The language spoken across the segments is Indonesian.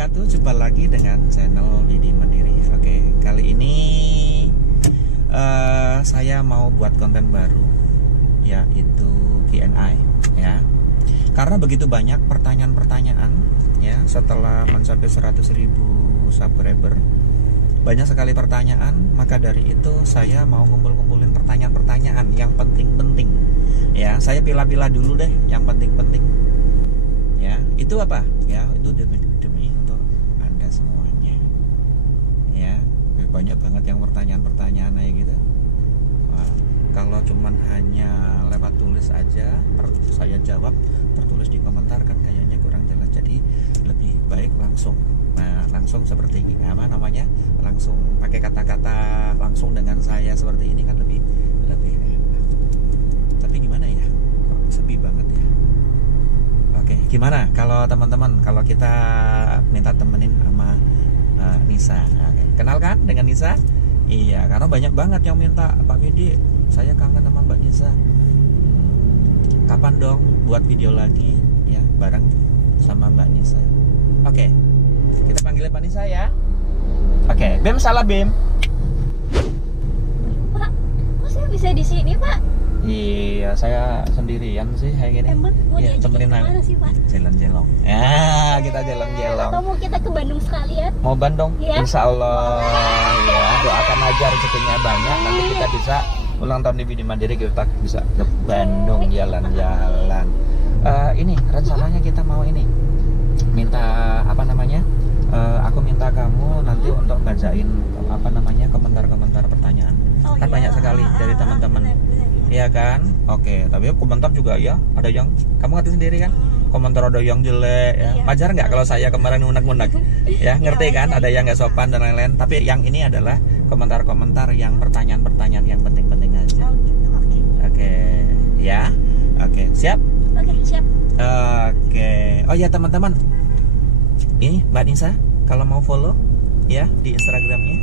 wabarakatuh. Jumpa lagi dengan channel Widi Mandiri. Oke, kali ini saya mau buat konten baru, yaitu Q&A ya. Karena begitu banyak pertanyaan-pertanyaan ya, setelah mencapai 100.000 subscriber, banyak sekali pertanyaan. Maka dari itu saya mau ngumpul-ngumpulin pertanyaan-pertanyaan yang penting-penting ya. Saya pilah-pilah dulu deh yang penting-penting ya. Itu apa ya, itu demi untuk Anda semuanya ya. Banyak banget yang pertanyaan-pertanyaan kayak gitu. Nah, kalau cuman hanya lewat tulis aja saya jawab tertulis di komentar kan kayaknya kurang jelas. Jadi lebih baik langsung. Nah, langsung seperti apa namanya? Langsung pakai kata-kata langsung dengan saya seperti ini kan lebih enak. Tapi gimana ya? Kok sepi banget ya? Oke, gimana kalau teman-teman kalau kita minta temenin sama Nisa? Oke, kenalkan dengan Nisa. Iya, karena banyak banget yang minta, Pak Widi, saya kangen sama Mbak Nisa. Kapan dong buat video lagi ya bareng sama Mbak Nisa? Oke, kita panggilnya Mbak Nisa ya. Oke, Bim, salah Bim. Pak, kok saya bisa di sini Pak? Iya, saya sendirian sih kayak gini. Emang mau Ya, diajakin temenin kemana sih Pak? jalan-jalan. Ya, kita jalan-jalan. Atau mau kita ke Bandung sekalian? Mau Bandung? Ya. Insya Allah ya, doakan aja rezekinya banyak. Nanti kita bisa ulang tahun di Widi Mandiri, kita bisa ke Bandung jalan-jalan. Ini rencananya kita mau ini minta apa namanya? Aku minta kamu nanti untuk bacain apa namanya komentar-komentar pertanyaan. Kan banyak sekali dari teman-teman. Iya kan? Oke, tapi komentar juga ya ada yang kamu ngerti sendiri kan? Komentar ada yang jelek ya. Wajar nggak kalau saya kemarin unek-unek ya, ngerti kan? Ada yang nggak sopan dan lain-lain. Tapi yang ini adalah komentar-komentar yang pertanyaan-pertanyaan yang penting-penting aja. Oh gitu, oke. Oke, ya. Oke, siap? Oke, siap. Oke. Oh ya teman-teman, ini Mbak Nisa kalau mau follow ya di Instagramnya.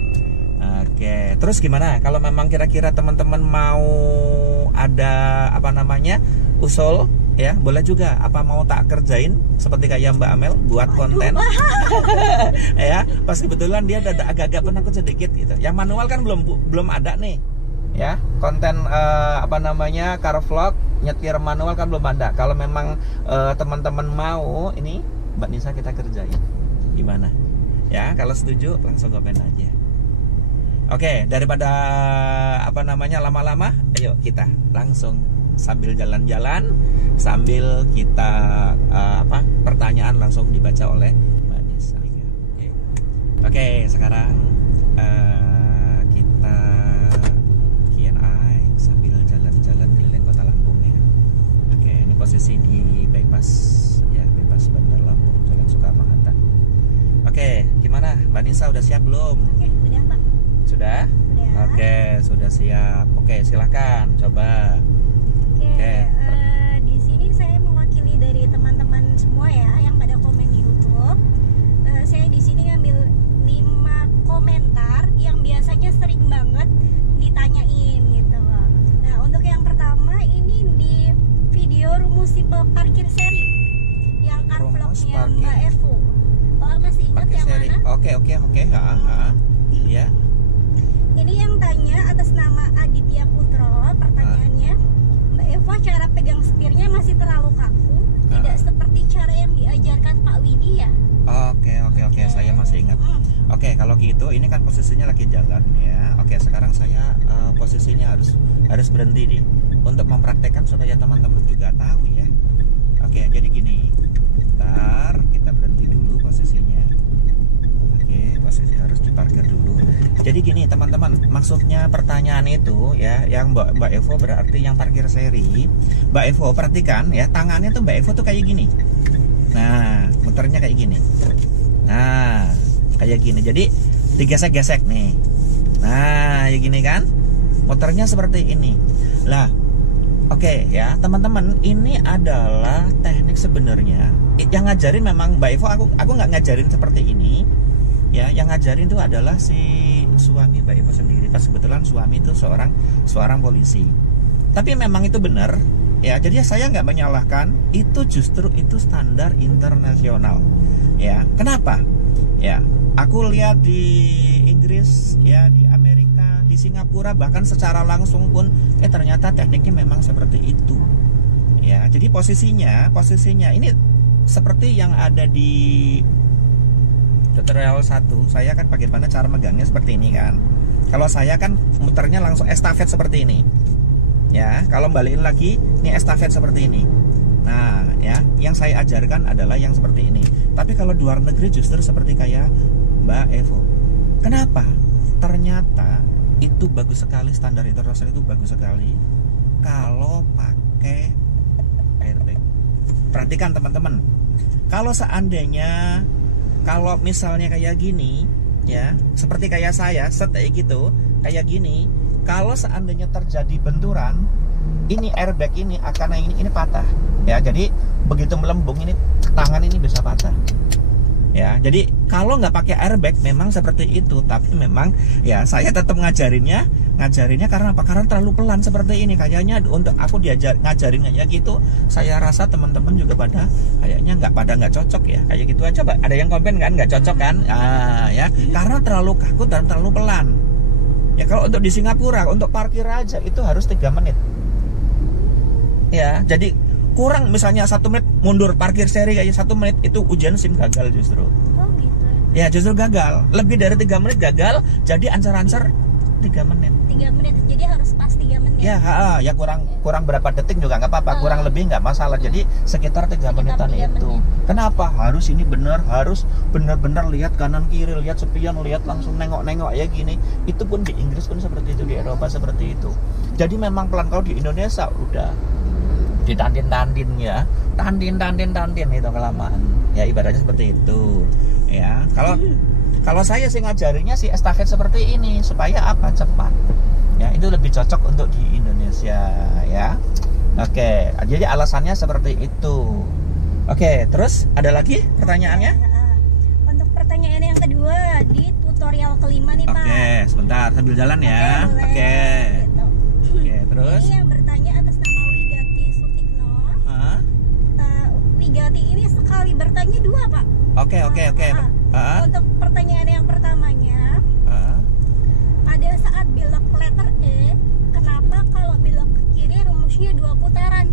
Oke, terus gimana kalau memang kira-kira teman-teman mau ada apa namanya usul ya, boleh juga. Apa mau tak kerjain seperti kayak Mbak Amel buat konten ya, pas kebetulan dia ada agak-agak penakut sedikit gitu. Yang manual kan belum ada nih ya, konten apa namanya car vlog nyetir manual kan belum ada. Kalau memang teman-teman mau ini Mbak Nisa kita kerjain, gimana ya? Kalau setuju langsung komen aja. Oke, daripada apa namanya lama-lama, ayo kita langsung sambil jalan-jalan, sambil kita apa pertanyaan langsung dibaca oleh Mbak Nisa. Oke, sekarang kita Q&A sambil jalan-jalan keliling kota Lampung ya. Oke, ini posisi di bypass ya, bypass Bandar Lampung, Jalan Soekarno-Hatta. Oke, gimana Mbak Nisa, udah siap belum? Oke, udah Pak. Sudah? Udah. Oke, sudah siap. Oke, silakan coba. Oke, di sini saya mewakili dari teman-teman semua ya yang pada komen di YouTube. Saya di sini ngambil 5 komentar yang biasanya sering banget ditanyain gitu. Nah, untuk yang pertama ini di video rumus tipe parkir seri yang car vlognya Mbak Evo. Oh, masih ingat Parkir yang seri. mana? Oke. Ya. Ini yang tanya atas nama Aditya Putro. Pertanyaannya, Mbak Eva, cara pegang setirnya masih terlalu kaku, tidak seperti cara yang diajarkan Pak Widi ya? Oke, saya masih ingat. Oke, kalau gitu ini kan posisinya lagi jalan ya. Oke, sekarang saya posisinya harus berhenti nih untuk mempraktekkan supaya teman-teman juga tahu ya. Oke, jadi gini. Bentar, kita berhenti dulu posisinya. Oke, posisi harus diparkir dulu. Jadi gini teman-teman, maksudnya pertanyaan itu ya, yang Mbak Evo berarti yang parkir seri. Mbak Evo perhatikan ya, tangannya tuh Mbak Evo tuh kayak gini. Nah, muternya kayak gini. Nah, kayak gini. Jadi digesek-gesek nih. Nah, kayak gini kan? Muternya seperti ini. Lah, oke ya teman-teman, ini adalah teknik sebenarnya. Yang ngajarin memang Mbak Evo, aku nggak ngajarin seperti ini. Ya, yang ngajarin itu adalah si suami Mbak Evo sendiri. Pas kebetulan suami itu seorang polisi. Tapi memang itu benar ya, jadi saya nggak menyalahkan. Itu justru itu standar internasional ya. Kenapa? Ya, aku lihat di Inggris, ya, di Amerika, di Singapura, bahkan secara langsung pun ternyata tekniknya memang seperti itu. Ya, jadi posisinya ini seperti yang ada di tutorial 1. Saya kan bagaimana cara megangnya seperti ini kan. Kalau saya kan muternya langsung estafet seperti ini. Ya, kalau balikin lagi ini estafet seperti ini. Nah, ya, yang saya ajarkan adalah yang seperti ini. Tapi kalau di luar negeri justru seperti kayak Mbak Evo. Kenapa? Ternyata itu bagus sekali, standar internasional itu bagus sekali kalau pakai airbag. Perhatikan teman-teman. Kalau seandainya, kalau misalnya kayak gini, ya, seperti kayak saya, kayak gitu, kayak gini, kalau seandainya terjadi benturan, ini airbag ini akan ini patah, ya. Jadi begitu melembung ini tangan ini bisa patah, ya. Jadi kalau nggak pakai airbag memang seperti itu, tapi memang ya saya tetap ngajarinnya karena apa? Karena terlalu pelan seperti ini. Kayaknya untuk aku ngajarin kayak gitu, saya rasa teman-teman juga kayaknya nggak cocok ya. Kayak gitu aja, ada yang komen kan nggak cocok kan? Ya, karena terlalu kaku dan terlalu pelan. Ya, kalau untuk di Singapura untuk parkir aja itu harus 3 menit. Ya, jadi kurang misalnya 1 menit mundur parkir seri kayak 1 menit itu ujian SIM gagal justru. Oh gitu. Ya, justru gagal. Lebih dari 3 menit gagal, jadi ancer-ancer 3 menit. 3 menit, jadi harus pas 3 menit. Ya kurang berapa detik juga nggak apa-apa, kurang lebih nggak masalah. Jadi sekitar 3 menitan 3 itu. menit. Kenapa? Harus benar-benar lihat kanan kiri, lihat spion, lihat langsung nengok-nengok ya gini. Itu pun di Inggris pun seperti itu, di Eropa seperti itu. Jadi memang pelan. Kalau di Indonesia udah ditandin ya, tandin itu kelamaan. Ya ibaratnya seperti itu. Ya, kalau saya sih ngajarinya sih estafet seperti ini supaya apa? Cepat. Ya, itu lebih cocok untuk di Indonesia ya. Oke, jadi alasannya seperti itu. Oke, terus ada lagi pertanyaannya? Untuk pertanyaan yang kedua di tutorial kelima nih, Pak. Oke, sebentar sambil jalan ya. Oke. Gitu. Oke, terus? Ini yang bertanya atas nama Wigati Sutikno. Wigati ini sekali bertanya 2, Pak. Oke. Untuk pertanyaan yang pertamanya, pada saat belok ke letter E, kenapa kalau belok ke kiri rumusnya 2 putaran,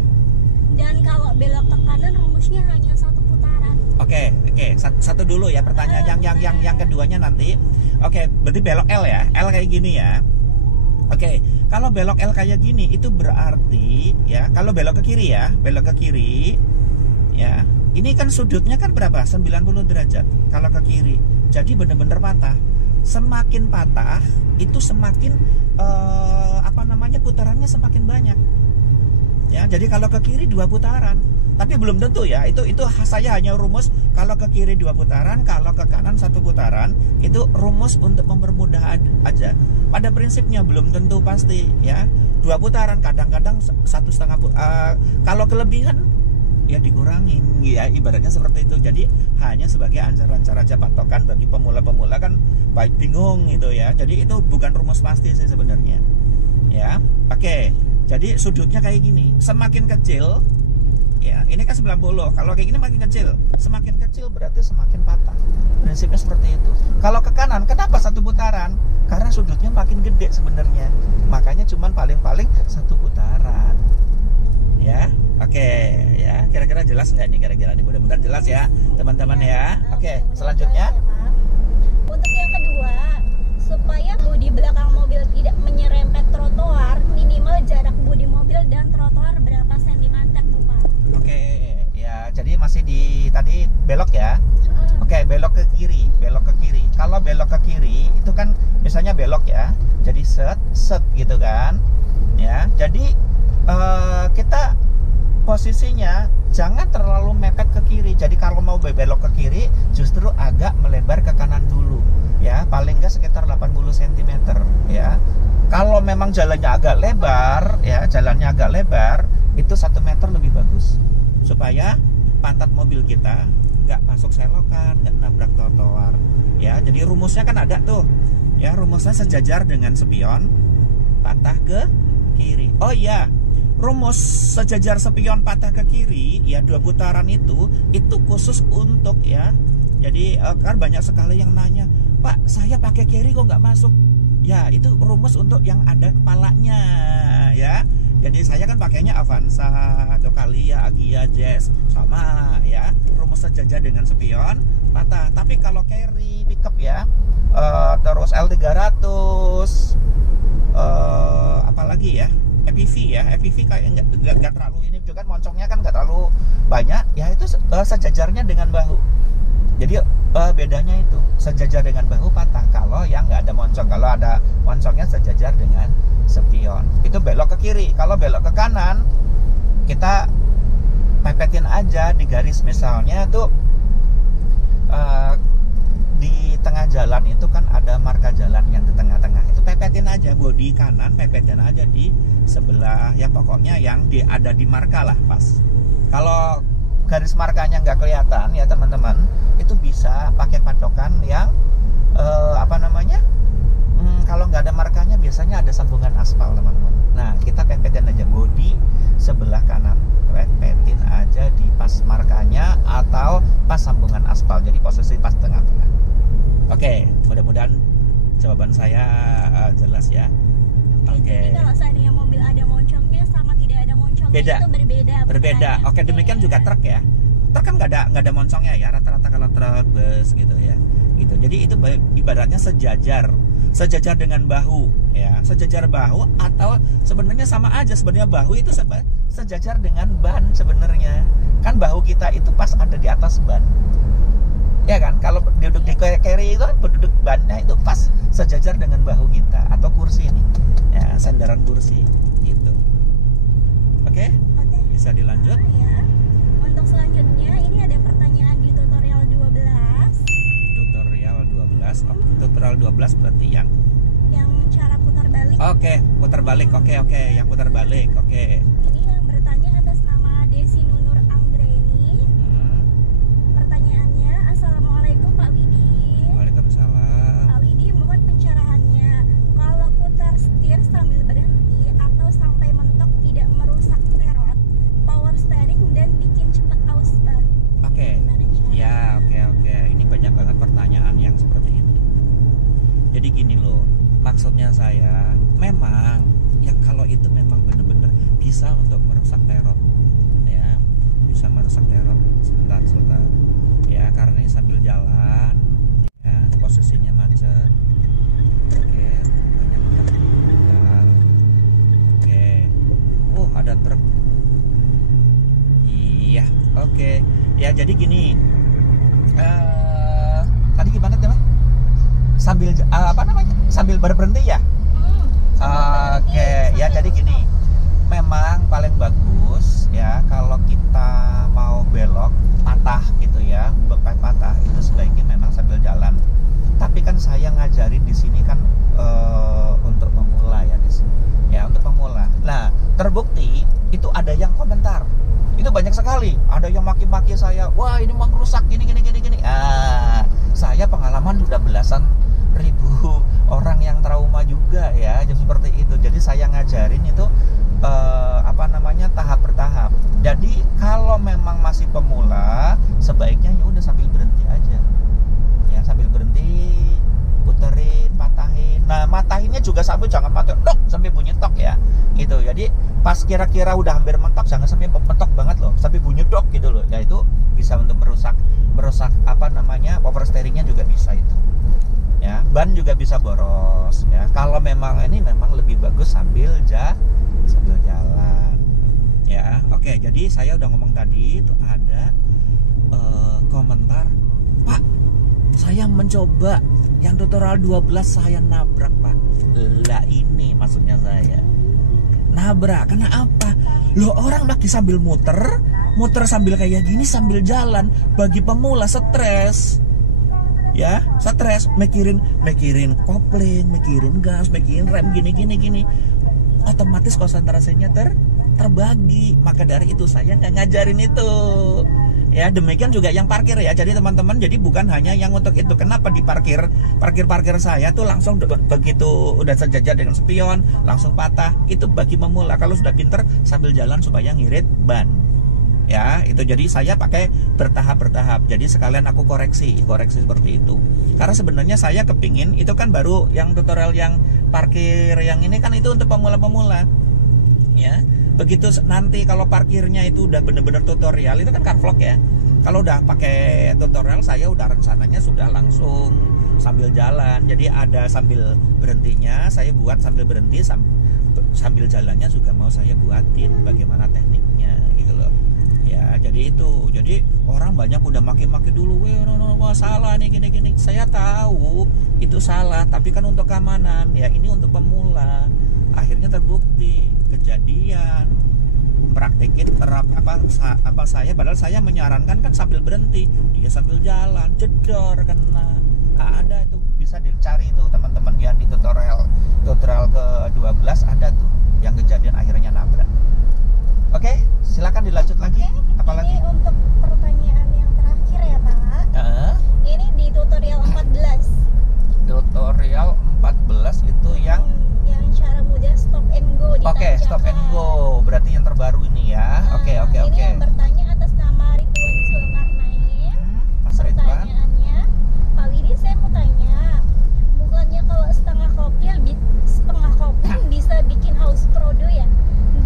dan kalau belok ke kanan rumusnya hanya 1 putaran? Oke. Satu dulu ya pertanyaan yang keduanya nanti. Oke, berarti belok L ya, L kayak gini ya. Oke, kalau belok L kayak gini itu berarti ya, kalau belok ke kiri ya, ya. Ini kan sudutnya kan berapa? 90 derajat kalau ke kiri. Jadi benar-benar patah. Semakin patah itu semakin putarannya semakin banyak. Ya, jadi kalau ke kiri 2 putaran. Tapi belum tentu ya. Itu saya hanya rumus kalau ke kiri 2 putaran, kalau ke kanan 1 putaran. Itu rumus untuk mempermudah aja. Pada prinsipnya belum tentu pasti ya. 2 putaran, kadang-kadang 1,5 kalau kelebihan ya dikurangin ya, ibaratnya seperti itu. Jadi hanya sebagai ancar-ancar aja, patokan bagi pemula-pemula kan baik bingung gitu ya. Jadi itu bukan rumus pasti sih sebenarnya ya. Oke, jadi sudutnya kayak gini, semakin kecil ya, ini kan 90, kalau kayak gini makin kecil, semakin kecil berarti semakin patah. Prinsipnya seperti itu. Kalau ke kanan, kenapa 1 putaran? Karena sudutnya makin gede sebenarnya, makanya cuman paling 1 putaran ya. Oke, ya, kira-kira jelas nggak nih? Kira-kira mudah-mudahan jelas ya teman-teman ya. Oke, selanjutnya untuk yang kedua, supaya bodi belakang mobil tidak menyerempet trotoar, minimal jarak bodi mobil dan trotoar berapa sentimeter tuh, Pak? Oke, ya, jadi masih di tadi belok ya. Oke, belok ke kiri. Kalau belok ke kiri itu kan misalnya belok ya, jadi set gitu kan ya. Jadi kita posisinya jangan terlalu mepet ke kiri. Jadi kalau mau belok ke kiri justru agak melebar ke kanan dulu ya, paling nggak sekitar 80 cm ya. Kalau memang jalannya agak lebar ya, itu 1 meter lebih bagus supaya pantat mobil kita nggak masuk selokan, nggak nabrak trotoar ya. Jadi rumusnya kan ada tuh ya, rumusnya sejajar dengan spion, patah ke kiri. Oh iya, rumus sejajar spion patah ke kiri ya, 2 putaran itu khusus untuk ya Jadi kan banyak sekali yang nanya, Pak, saya pakai carry kok nggak masuk. Ya, itu rumus untuk yang ada kepalanya, ya. Jadi saya kan pakainya Avanza, Calia, Agia, Jazz, sama ya. Rumus sejajar dengan spion, patah. Tapi kalau carry pickup ya, terus L300, apalagi ya, EPV ya, EPV kayak nggak terlalu ini juga, moncongnya kan nggak terlalu banyak, ya itu sejajarnya dengan bahu. Jadi bedanya itu sejajar dengan bahu patah kalau yang nggak ada moncong. Kalau ada moncongnya sejajar dengan spion. Itu belok ke kiri. Kalau belok ke kanan, kita pepetin aja di garis. Misalnya tuh di tengah jalan itu kan ada marka jalan yang di tengah-tengah. Itu pepetin aja, bodi kanan pepetin aja di sebelah. Ya pokoknya yang ada di marka lah pas. Kalau garis markanya nggak kelihatan ya teman-teman, itu bisa pakai patokan yang kalau nggak ada markanya biasanya ada sambungan aspal teman-teman. Nah kita pepetin aja bodi sebelah kanan, pepetin aja di pas markanya atau pas sambungan aspal, jadi posisi pas tengah-tengah. Oke, mudah-mudahan jawaban saya jelas ya. Oke. Jadi kalau seandainya mobil ada moncongnya sama tidak ada moncongnya beda. Itu berbeda. Oke, demikian juga truk ya. Truk kan nggak ada moncongnya ya, rata-rata kalau truk, bus gitu ya. Gitu. Jadi itu ibaratnya sejajar dengan bahu ya, sejajar bahu, atau sebenarnya sama aja, sebenarnya bahu itu sejajar dengan ban sebenarnya. Kan bahu kita itu pas ada di atas ban. Ya kan, kalau duduk di carry itu penduduk bannya itu pas sejajar dengan bahu kita atau kursi ini ya, sandaran kursi gitu. Oke? Bisa dilanjut. Ya. Untuk selanjutnya ini ada pertanyaan di tutorial 12. Tutorial 12 berarti yang cara putar balik. Oke, putar balik. Oke, yang putar balik. Oke. Ini yang bertanya atas nama Desi Nunur Anggreni. Pertanyaannya, Assalamualaikum Pak Widi. Waalaikumsalam. Pak Widi, mohon pencerahannya. Kalau putar setir sambil berhenti atau sampai mentok tidak merusak terot, power steering dan bikin cepat aus ban. Oke. Ya, oke. Ini banyak banget pertanyaan yang seperti itu. Jadi gini loh, maksudnya saya memang ya kalau itu memang benar-benar bisa untuk merusak terot. Ya, bisa merusak terot. Sebentar. Ya, karena ini sambil jalan ya, posisinya macet. Oke, banyak truk. Bentar. Oke. Ada truk. Iya, oke. Ya, jadi gini. Tadi gimana teman? Sambil berhenti ya? Oke, ya jadi gini. Memang paling bagus ya kalau kita mau belok patah gitu ya, patah itu sebaiknya memang sambil jalan. Tapi kan saya ngajarin di sini kan untuk pemula ya, ya untuk pemula. Nah, terbukti itu ada yang komentar. Itu banyak sekali. Ada yang maki-maki saya, wah ini mau rusak gini. Saya pengalaman sudah belasan ribu orang yang trauma juga ya, jadi seperti itu. Jadi saya ngajarin itu tahap bertahap. Jadi kalau memang masih pemula, sebaiknya ya udah sambil berhenti aja. Ya, sambil berhenti, puterin, patahin. Nah, matahinnya juga jangan mati tok sampai bunyi tok ya. Gitu. Jadi pas kira-kira udah hampir mentok, jangan sampai mentok banget loh, sampai bunyi tok gitu loh. Ya itu bisa untuk merusak power steeringnya juga bisa itu. Ya, ban juga bisa boros ya. Kalau memang ini memang lebih bagus sambil jalan. Ya, oke. Jadi saya udah ngomong tadi itu ada komentar, Pak, saya mencoba yang tutorial 12 saya nabrak, Pak. Lah ini maksudnya saya nabrak karena apa? Loh, orang lagi sambil muter sambil kayak gini sambil jalan, bagi pemula stres. Ya, stres, mikirin kopling, mikirin gas, mikirin rem gini. Otomatis konsentrasinya terbagi. Maka dari itu saya nggak ngajarin itu. Ya, demikian juga yang parkir ya. Jadi teman-teman, jadi bukan hanya yang untuk itu. Kenapa di parkir saya tuh langsung begitu udah sejajar dengan spion langsung patah. Itu bagi pemula. Kalau sudah pinter sambil jalan supaya ngirit ban. ya. Itu jadi saya pakai bertahap. Jadi sekalian aku koreksi seperti itu. Karena sebenarnya saya kepingin itu kan baru yang tutorial yang parkir yang ini kan itu untuk pemula-pemula, ya. Begitu nanti kalau parkirnya itu udah bener-bener tutorial, itu kan car vlog ya. Kalau udah pakai tutorial, saya udah rencananya sudah langsung sambil jalan. Jadi ada sambil berhentinya, saya buat sambil berhenti, sambil jalannya juga mau saya buatin bagaimana tekniknya gitu loh. Ya, jadi itu. Jadi orang banyak udah maki-maki dulu, wah salah nih gini-gini. Saya tahu itu salah, tapi kan untuk keamanan. Ya, ini untuk pemula. Akhirnya terbukti kejadian. Praktekin apa saya padahal saya menyarankan kan sambil berhenti, dia sambil jalan, jedor kena. Nah, ada itu bisa dicari tuh teman-teman yang di tutorial ke-12 ada tuh yang kejadian akhirnya nabrak. Oke, silakan dilanjut lagi. Apalagi? Ini untuk pertanyaan yang terakhir ya Pak. Ini di tutorial 14. Tutorial 14 itu yang cara mudah stop and go di Oke, stop and go. Berarti yang terbaru ini ya. Oke. Ini yang bertanya atas nama Ridwan Zulkarnain. Mas Ridwan. Pertanyaannya, Pak Widi, saya mau tanya, bukannya kalau setengah kopling bisa bikin house prodo ya?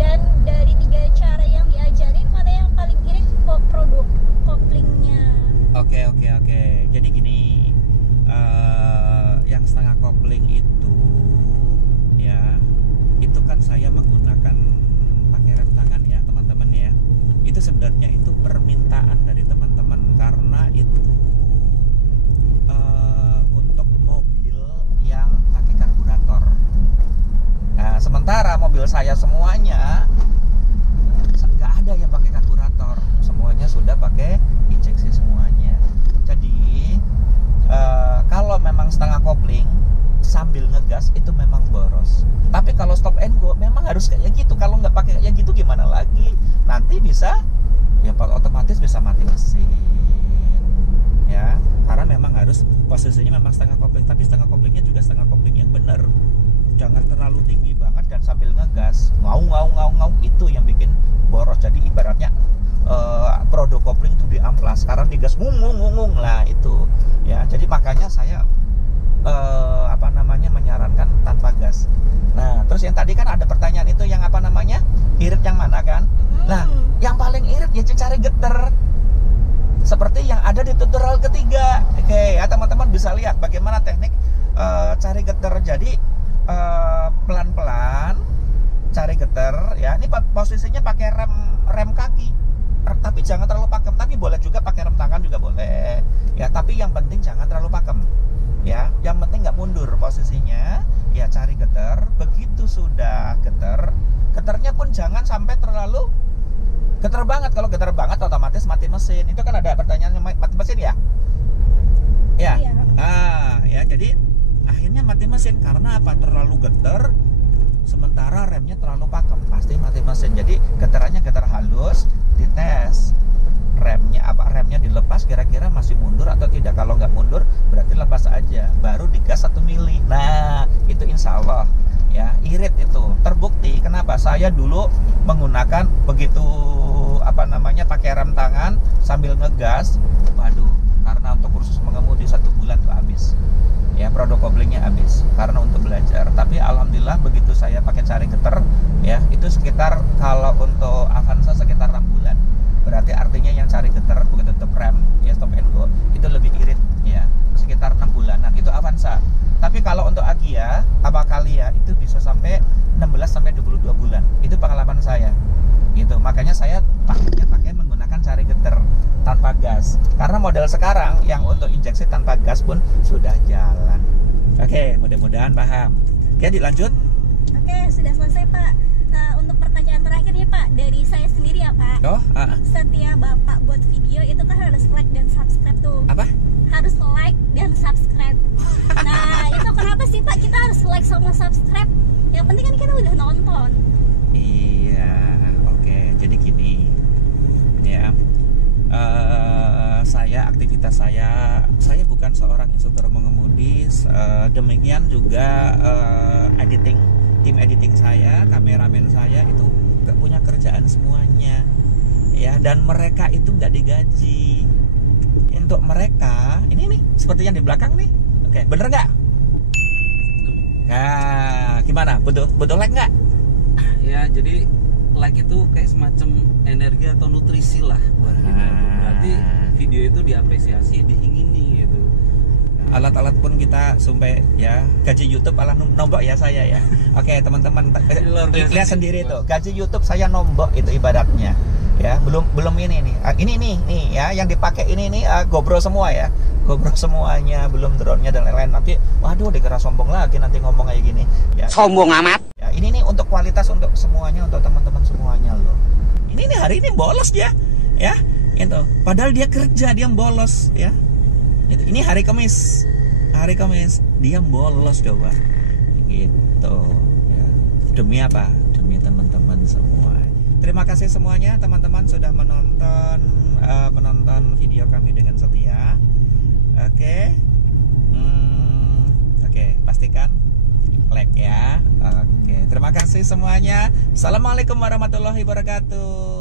Dan dari 3 cara yang diajarin, mana yang paling irit produk koplingnya? Oke. Jadi gini, yang setengah kopling itu ya, itu kan saya menggunakan pakai rem tangan ya teman-teman ya. Itu sebenarnya itu permintaan dari teman-teman karena itu untuk mobil yang pakai karburator. Nah, sementara mobil saya semuanya nggak ada yang pakai karburator, semuanya sudah pakai injeksi semuanya. Jadi kalau memang setengah kopling sambil ngegas itu memang boros. Tapi kalau stop and go memang harus kayak gitu. Kalau nggak pakai kayak gitu gimana lagi? Nanti bisa ya otomatis bisa mati mesin. Ya, karena memang harus posisinya memang setengah kopling, tapi setengah koplingnya juga setengah kopling yang benar. Jangan terlalu tinggi banget dan sambil ngegas. Ngau itu yang bikin boros. Jadi ibaratnya produk kopling itu di amplas, sekarang digas ngung lah itu. Ya, jadi makanya saya menyarankan tanpa gas. Nah, terus yang tadi kan ada pertanyaan itu yang irit yang mana kan? Nah, yang paling irit ya cari getar seperti yang ada di tutorial ketiga. Oke, ya teman-teman bisa lihat bagaimana teknik cari getar. Jadi pelan-pelan cari getar ya. Ini posisinya pakai rem kaki, tapi jangan terlalu pakem. Tapi boleh juga pakai rem tangan juga boleh ya, tapi yang penting jangan terlalu pakem ya. Yang penting nggak mundur posisinya ya. Cari getar, begitu sudah getarnya pun jangan sampai terlalu getar banget. Kalau getar banget otomatis mati mesin. Itu kan ada pertanyaan mati mesin ya. Ya. Ya jadi akhirnya mati mesin karena apa? Terlalu getar, sementara remnya terlalu pakem, pasti mati mesin. Jadi getarannya getar halus, dites remnya dilepas kira-kira masih mundur atau tidak. Kalau nggak mundur berarti lepas aja, baru digas 1 mili. Nah, itu insya Allah ya irit itu terbukti. Kenapa? Saya dulu menggunakan begitu pakai rem tangan sambil ngegas. Waduh, karena untuk kursus mengemudi 1 bulan tuh habis ya, produk koplingnya habis karena untuk belajar. Tapi alhamdulillah begitu saya pakai cari getar ya, itu sekitar kalau untuk Avanza sekitar 6 bulan. Berarti artinya yang cari getar bukan tetap rem ya, stop and go itu lebih irit ya, sekitar 6 bulanan itu Avanza. Tapi kalau untuk Agia Kalia itu bisa sampai 16 sampai 22 bulan. Itu pengalaman saya gitu. Makanya saya pakai menggunakan cari getar tanpa gas. Karena model sekarang yang untuk injeksi tanpa gas pun sudah jalan. Oke, mudah-mudahan paham. Oke, dilanjut. Oke, sudah selesai Pak. Untuk pertanyaan terakhir nih Pak, dari saya sendiri ya Pak. Setiap Bapak buat video itu kan harus like dan subscribe tuh. Apa? Harus like dan subscribe. Nah, itu kenapa sih Pak kita harus like sama subscribe? Yang penting kan kita udah nonton. Iya, oke. Jadi gini ya, aktivitas saya bukan seorang instruktur mengemudi. Demikian juga tim editing saya, kameramen saya itu gak punya kerjaan semuanya ya, dan mereka itu nggak digaji. Untuk mereka ini nih seperti yang di belakang nih, oke, bener nggak? Nah, gimana? Butuh like nggak? Ya, jadi like itu kayak semacam energi atau nutrisi lah buat kita. Berarti video itu diapresiasi, diingini gitu. Alat-alat pun kita sumpah ya, gaji YouTube ala nombok ya saya ya. Oke, teman-teman lihat sendiri tuh, gaji YouTube saya nombok itu ibaratnya. Ya, belum ini nih. Ini nih ya, yang dipakai ini nih GoPro semua ya. GoPro semuanya, belum drone-nya dan lain-lain. Nanti waduh dikira sombong lagi nanti ngomong kayak gini. Ya, sombong amat. Ya, ini nih untuk kualitas untuk semuanya, untuk teman-teman semuanya loh. Ini nih hari ini bolos dia. Ya, itu. Padahal dia kerja, dia bolos ya. Itu. Ini hari Kamis. Hari Kamis dia bolos coba. Gitu ya. Demi apa? Demi teman-teman semua. Terima kasih semuanya teman-teman sudah menonton video kami dengan setia. Oke. Oke, pastikan like ya. Oke, terima kasih semuanya. Assalamualaikum warahmatullahi wabarakatuh.